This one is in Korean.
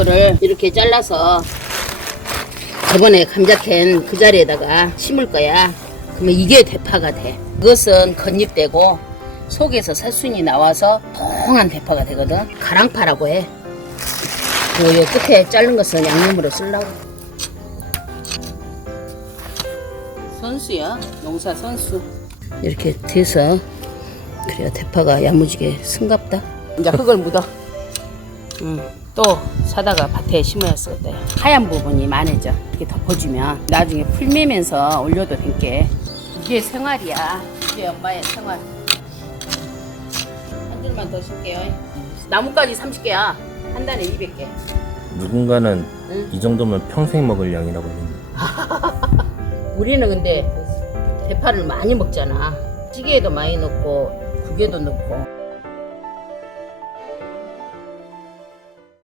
이거를 이렇게 잘라서 저번에 감자 캔 그 자리에다가 심을 거야. 그러면 이게 대파가 돼. 그것은 겉잎되고 속에서 새순이 나와서 통한 대파가 되거든. 가랑파라고 해. 요 끝에 자른 것은 양념으로 쓰려고. 선수야. 농사 선수. 이렇게 돼서 그래야 대파가 야무지게 승갑다. 이제 흙을 묻어. 또 사다가 밭에 심어야 쓰거든. 하얀 부분이 많아져. 이렇게 덮어주면 나중에 풀 매면서 올려도 될게. 이게 생활이야. 이게 엄마의 생활. 한 줄만 더 심게요. 나뭇가지 30개야. 한 단에 200개. 누군가는 응? 이 정도면 평생 먹을 양이라고 했는데. 우리는 근데 대파를 많이 먹잖아. 찌개에도 많이 넣고 국에도 넣고.